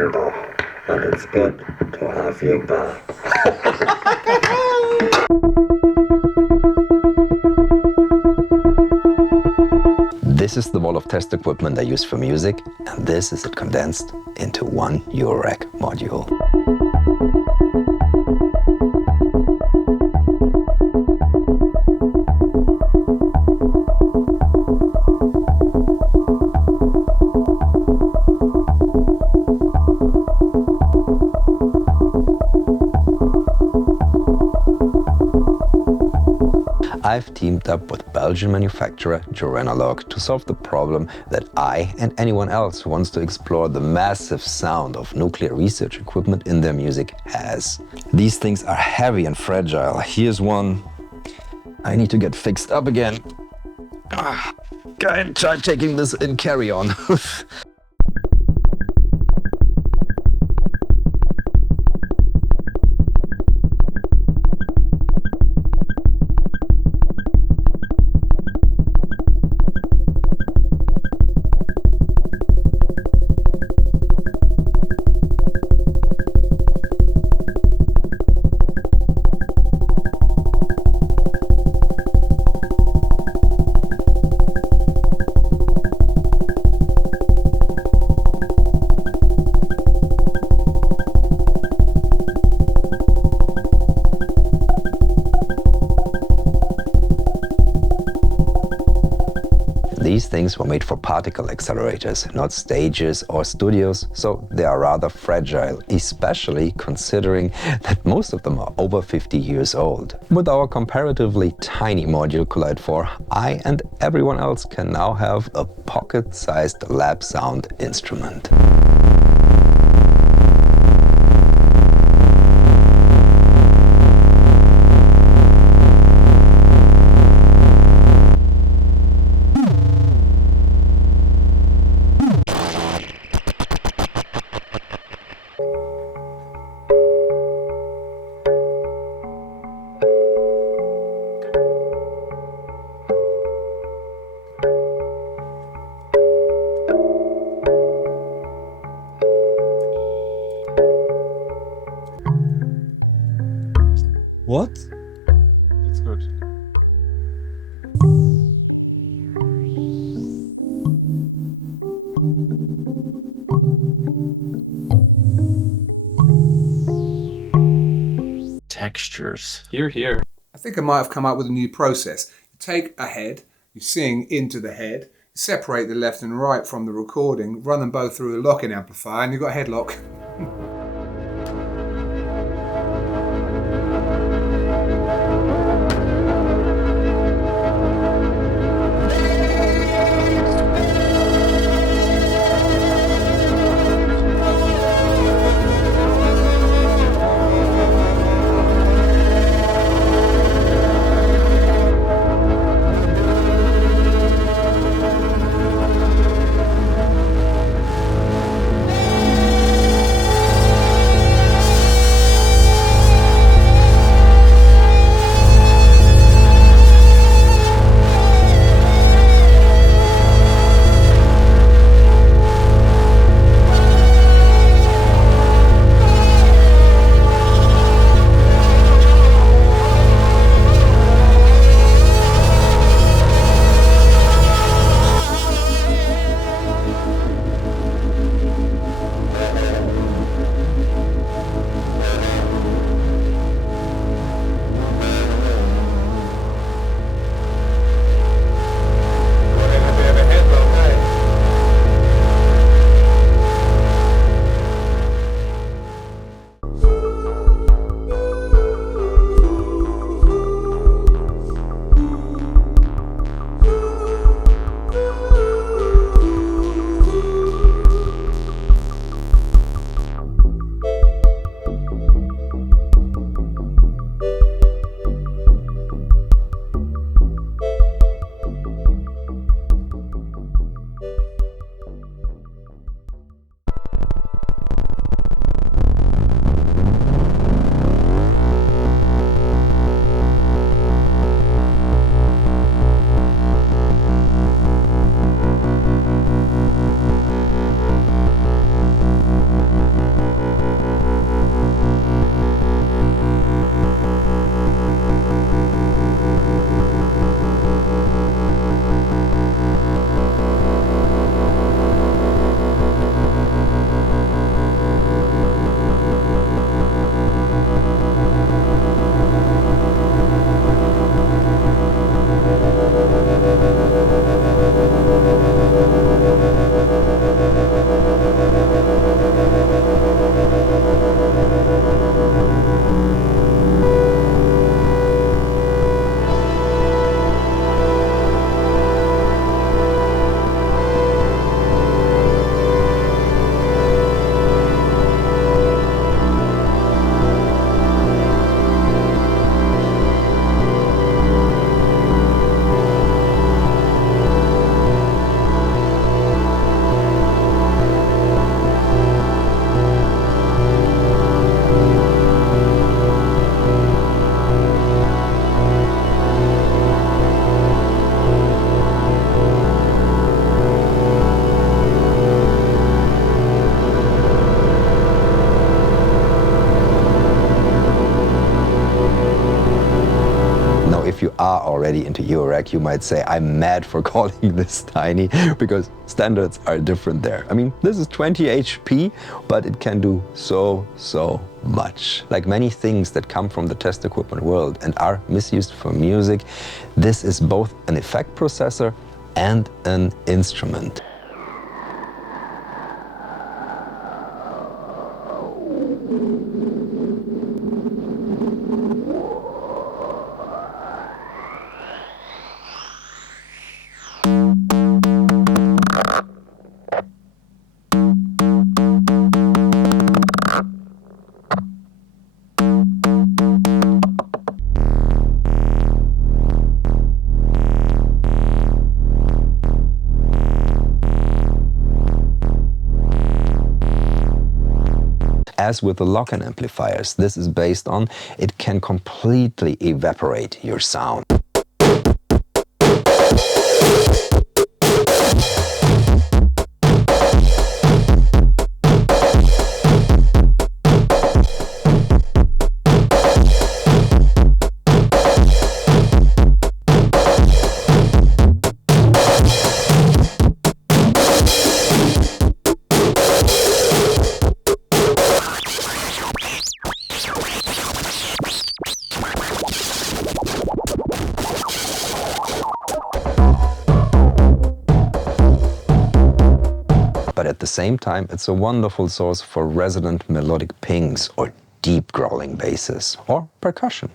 November, and it's good to have you back. This is the wall of test equipment I use for music, and this is it condensed into one Joran module. I've teamed up with Belgian manufacturer Joran to solve the problem that I and anyone else who wants to explore the massive sound of nuclear research equipment in their music has. These things are heavy and fragile. Here's one. I need to get fixed up again. Try taking this in carry-on. These things were made for particle accelerators, not stages or studios, so they are rather fragile, especially considering that most of them are over 50 years old. With our comparatively tiny module Collide 4, I and everyone else can now have a pocket-sized lab sound instrument. What? That's good. Textures. Here. I think I might have come up with a new process. You take a head, you sing into the head, you separate the left and right from the recording, run them both through a lock-in amplifier, and you've got a headlock. are already into Eurorack, you might say I'm mad for calling this tiny, because standards are different there. I mean, this is 20 HP, but it can do so much. Like many things that come from the test equipment world and are misused for music, this is both an effect processor and an instrument. As with the lock-in amplifiers this is based on, it can completely evaporate your sound. But at the same time, it's a wonderful source for resonant melodic pings or deep growling basses or percussion.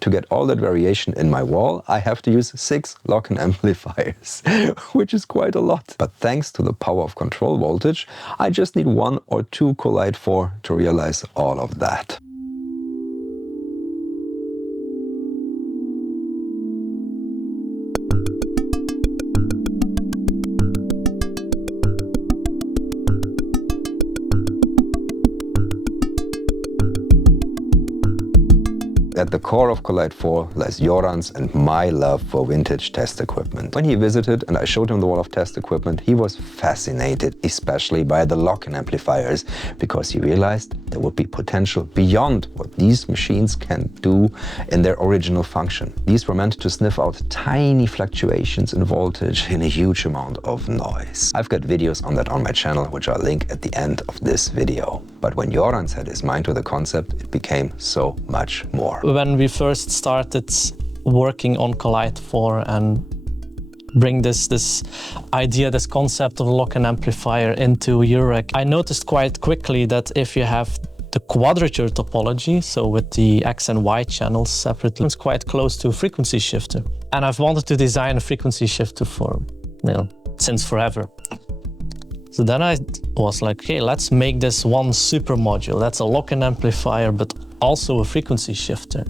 To get all that variation in my wall, I have to use 6 lock-in amplifiers, which is quite a lot. But thanks to the power of control voltage, I just need 1 or 2 Collide 4 to realize all of that. At the core of Collide 4 lies Joran's and my love for vintage test equipment. When he visited and I showed him the wall of test equipment, he was fascinated, especially by the lock-in amplifiers, because he realized there would be potential beyond what these machines can do in their original function. These were meant to sniff out tiny fluctuations in voltage in a huge amount of noise. I've got videos on that on my channel, which I'll link at the end of this video. But when Joran set his mind to the concept, it became so much more. When we first started working on Collide 4 and bring this idea, this concept of a lock-in amplifier into Eurorack, I noticed quite quickly that if you have the quadrature topology, so with the X and Y channels separately, it's quite close to a frequency shifter. And I've wanted to design a frequency shifter for, since forever. So then I was like, hey, let's make this one super module. That's a lock-in amplifier, but also a frequency shifter.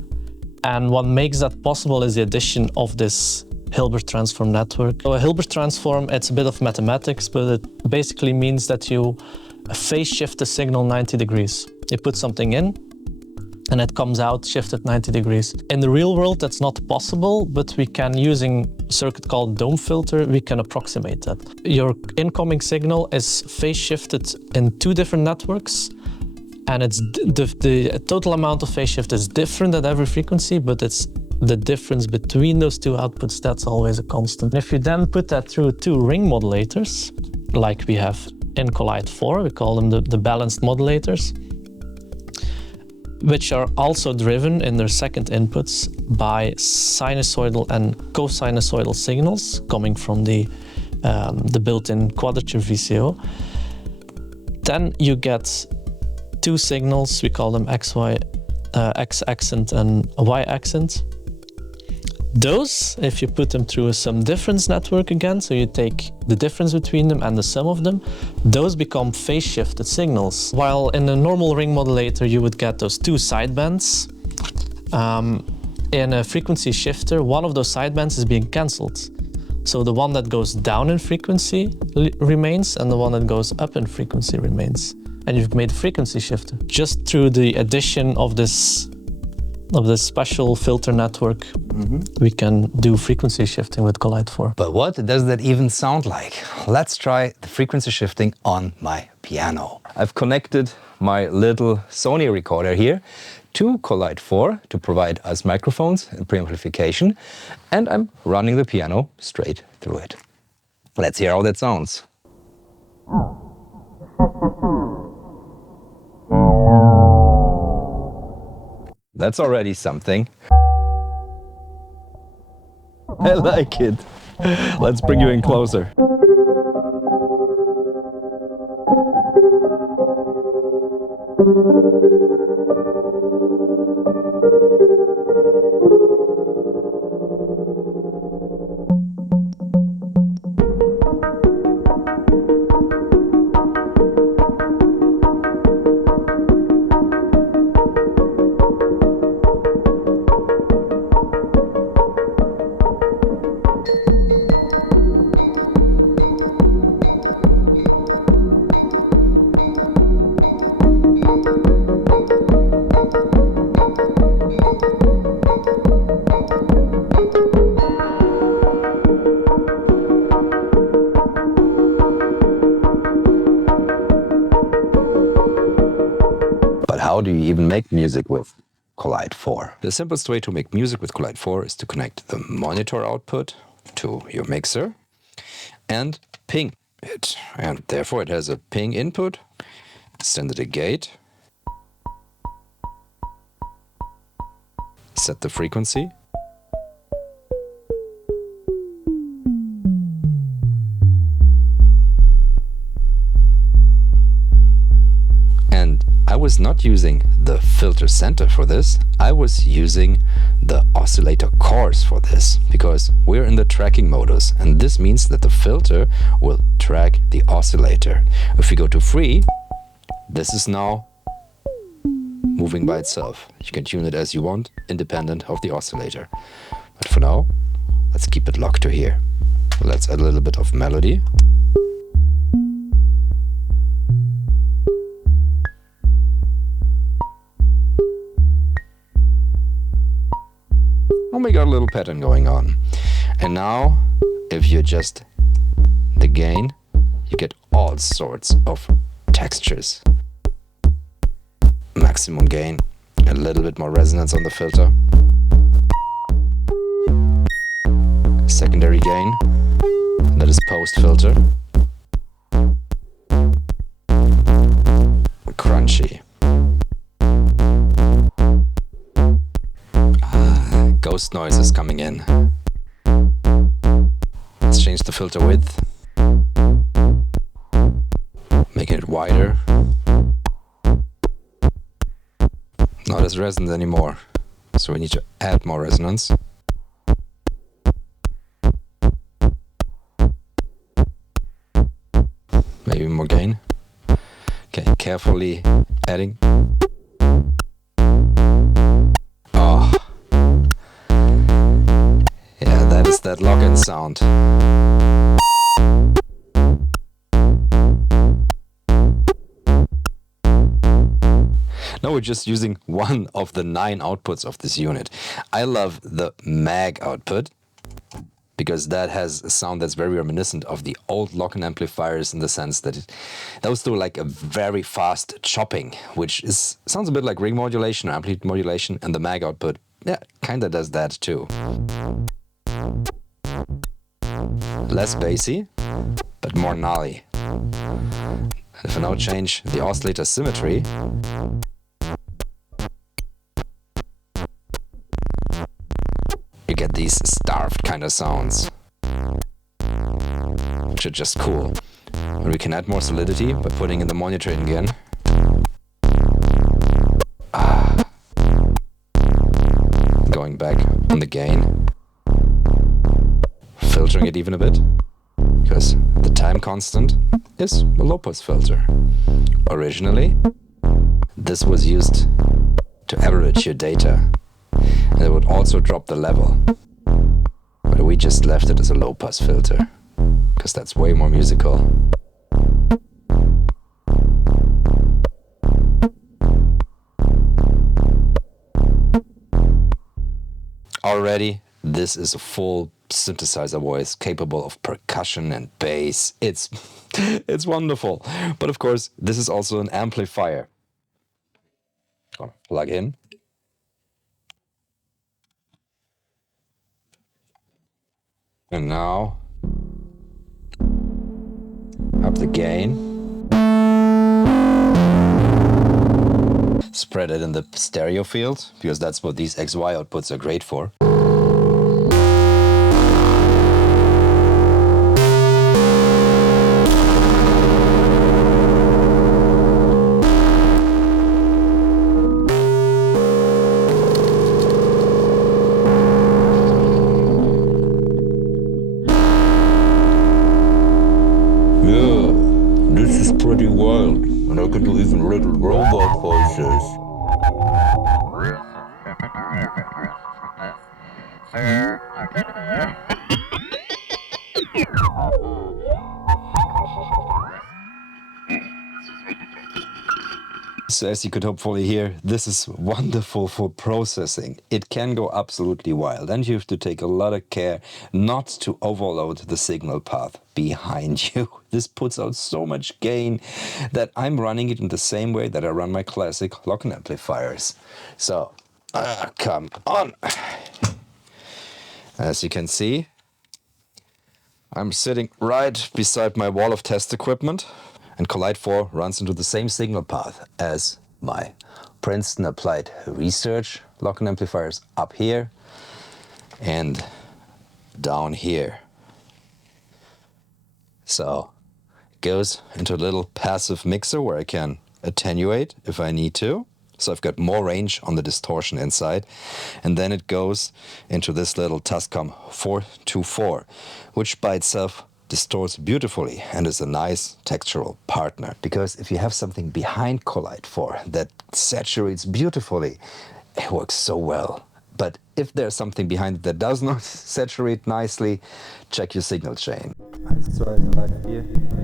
And what makes that possible is the addition of this Hilbert transform network. So a Hilbert transform, it's a bit of mathematics, but it basically means that you phase shift the signal 90 degrees. You put something in, and it comes out shifted 90 degrees. In the real world, that's not possible, but we can, using a circuit called dome filter, we can approximate that. Your incoming signal is phase shifted in 2 different networks, and it's the total amount of phase shift is different at every frequency, but it's the difference between those two outputs, that's always a constant. If you then put that through two ring modulators, like we have in Collide 4, we call them the balanced modulators, which are also driven in their second inputs by sinusoidal and cosinusoidal signals coming from the built-in quadrature VCO. Then you get two signals, we call them X accent and Y accent. Those, if you put them through a sum difference network again, so you take the difference between them and the sum of them, those become phase shifted signals. While in a normal ring modulator you would get those two sidebands, in a frequency shifter one of those sidebands is being cancelled. So the one that goes down in frequency remains and the one that goes up in frequency remains. And you've made a frequency shifter. Just through the addition of this special filter network, we can do frequency shifting with Collide 4. But what does that even sound like? Let's try the frequency shifting on my piano. I've connected my little Sony recorder here to Collide 4 to provide us microphones and preamplification, and I'm running the piano straight through it. Let's hear how that sounds. That's already something. I like it. Let's bring you in closer. How do you even make music with Collide 4? The simplest way to make music with Collide 4 is to connect the monitor output to your mixer and ping it. And therefore it has a ping input, send it a gate, set the frequency, and I was not using the filter center for this, I was using the oscillator cores for this, because we're in the tracking modus, and this means that the filter will track the oscillator. If we go to free, this is now moving by itself. You can tune it as you want, independent of the oscillator. But for now, let's keep it locked to here. Let's add a little bit of melody. And we got a little pattern going on. And now, if you adjust the gain, you get all sorts of textures. Maximum gain, a little bit more resonance on the filter. Secondary gain, that is post filter. Crunchy. Ghost noise is coming in. Let's change the filter width. Making it wider. Not as resonant anymore, so we need to add more resonance. Maybe more gain. Okay, carefully adding. Oh, yeah, that is that lock-in sound. Now we're just using one of the 9 outputs of this unit. I love the mag output because that has a sound that's very reminiscent of the old lock-in amplifiers, in the sense that those do like a very fast chopping, which sounds a bit like ring modulation or amplitude modulation, and the mag output yeah, kinda does that too. Less bassy, but more gnarly. And if I now change the oscillator symmetry, you get these starved kind of sounds, which are just cool. And we can add more solidity by putting in the monitoring again. Going back on the gain, filtering it even a bit, because the time constant is a low-pass filter. Originally, this was used to average your data, and it would also drop the level. But we just left it as a low-pass filter, because that's way more musical. Already, this is a full synthesizer voice capable of percussion and bass. It's wonderful. But of course, this is also an amplifier. Plug in. And now, up the gain. Spread it in the stereo field, because that's what these XY outputs are great for. This is pretty wild, and I can do even little robot voices. So as you could hopefully hear, this is wonderful for processing. It can go absolutely wild, and you have to take a lot of care not to overload the signal path behind you. This puts out so much gain that I'm running it in the same way that I run my classic lock-in amplifiers. So, come on. As you can see, I'm sitting right beside my wall of test equipment. And Collide 4 runs into the same signal path as my Princeton Applied Research lock-in amplifiers up here and down here. So it goes into a little passive mixer where I can attenuate if I need to. So I've got more range on the distortion inside. And then it goes into this little Tascam 424, which by itself distorts beautifully and is a nice textural partner. Because if you have something behind Collide 4 that saturates beautifully, it works so well. But if there's something behind it that does not saturate nicely, check your signal chain. 1, 2, 3,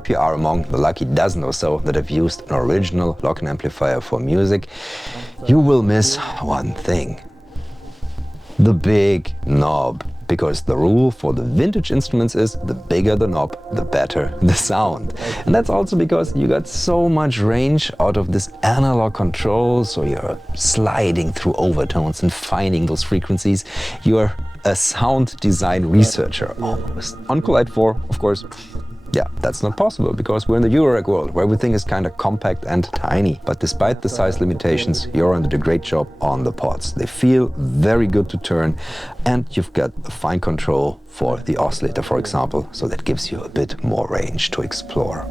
If you are among the lucky dozen or so that have used an original lock-in amplifier for music, you will miss one thing. The big knob. Because the rule for the vintage instruments is the bigger the knob, the better the sound. And that's also because you got so much range out of this analog control, so you're sliding through overtones and finding those frequencies. You're a sound design researcher almost. On Collide 4, of course, yeah, that's not possible because we're in the Eurorack world where everything is kind of compact and tiny. But despite the size limitations, Joran did a great job on the pods. They feel very good to turn, and you've got a fine control for the oscillator, for example, so that gives you a bit more range to explore.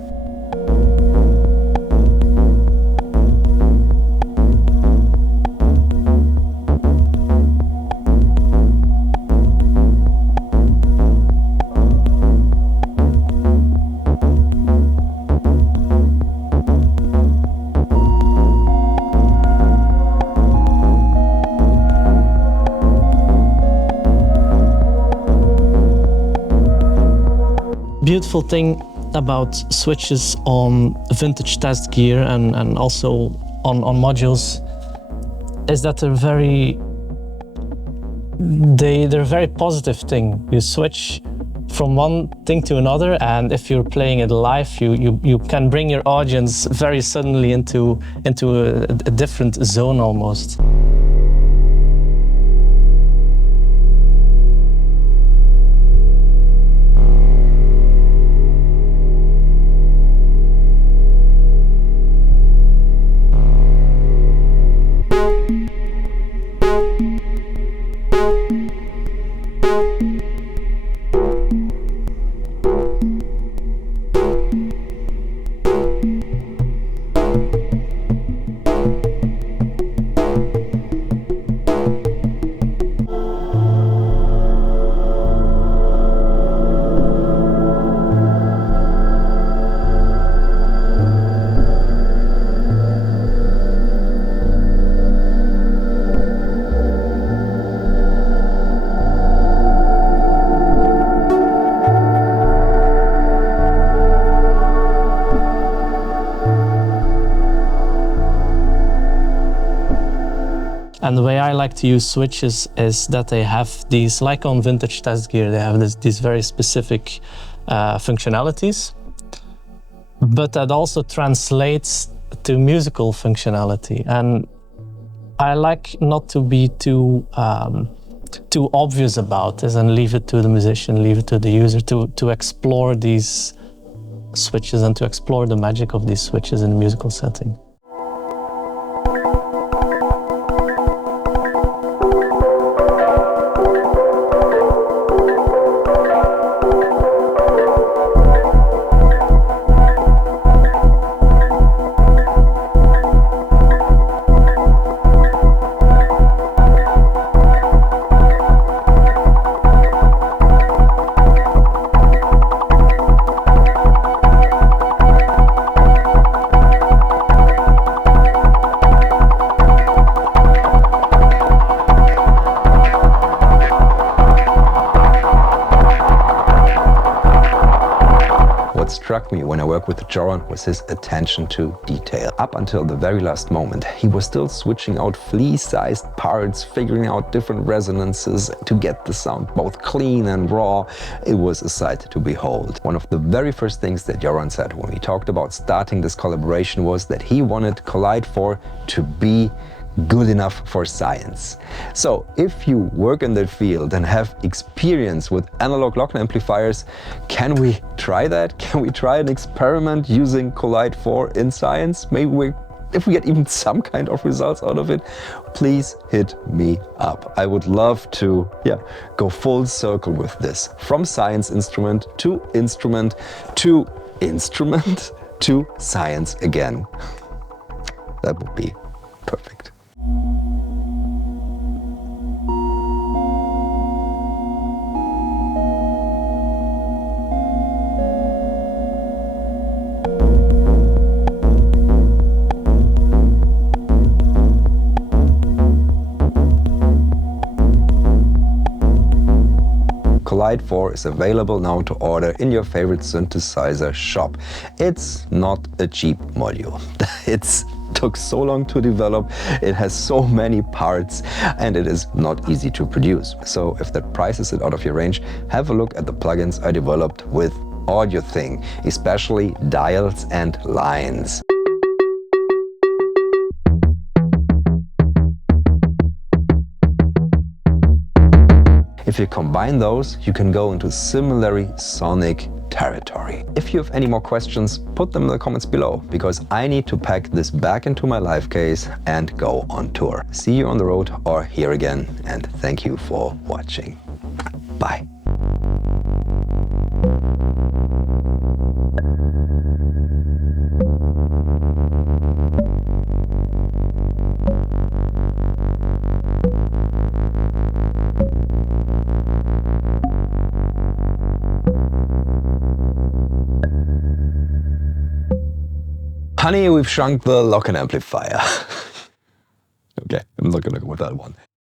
beautiful thing about switches on vintage test gear and also on modules is that they're a very positive thing. You switch from one thing to another, and if you're playing it live, you can bring your audience very suddenly into a different zone almost. And the way I like to use switches is that they have these, like on vintage test gear, they have these very specific functionalities, but that also translates to musical functionality. And I like not to be too obvious about this and leave it to the musician, leave it to the user to explore these switches and to explore the magic of these switches in a musical setting. What struck me when I worked with Joran was his attention to detail. Up until the very last moment, he was still switching out flea-sized parts, figuring out different resonances to get the sound both clean and raw. It was a sight to behold. One of the very first things that Joran said when we talked about starting this collaboration was that he wanted Collide 4 to be good enough for science. So if you work in that field and have experience with analog Lochner amplifiers, can we try that? Can we try an experiment using Collide 4 in science? Maybe if we get even some kind of results out of it, please hit me up. I would love to go full circle with this. From science instrument to instrument to instrument to science again. That would be perfect. Collide 4 is available now to order in your favorite synthesizer shop. It's not a cheap module. It took so long to develop, it has so many parts, and it is not easy to produce. So if that prices it out of your range, have a look at the plugins I developed with AudioThing, especially dials and lines. If you combine those, you can go into similarly sonic territory. If you have any more questions, put them in the comments below, because I need to pack this back into my live case and go on tour. See you on the road or here again, and thank you for watching. Bye. Honey, we've shrunk the Lochner amplifier. Okay, I'm not gonna go with that one.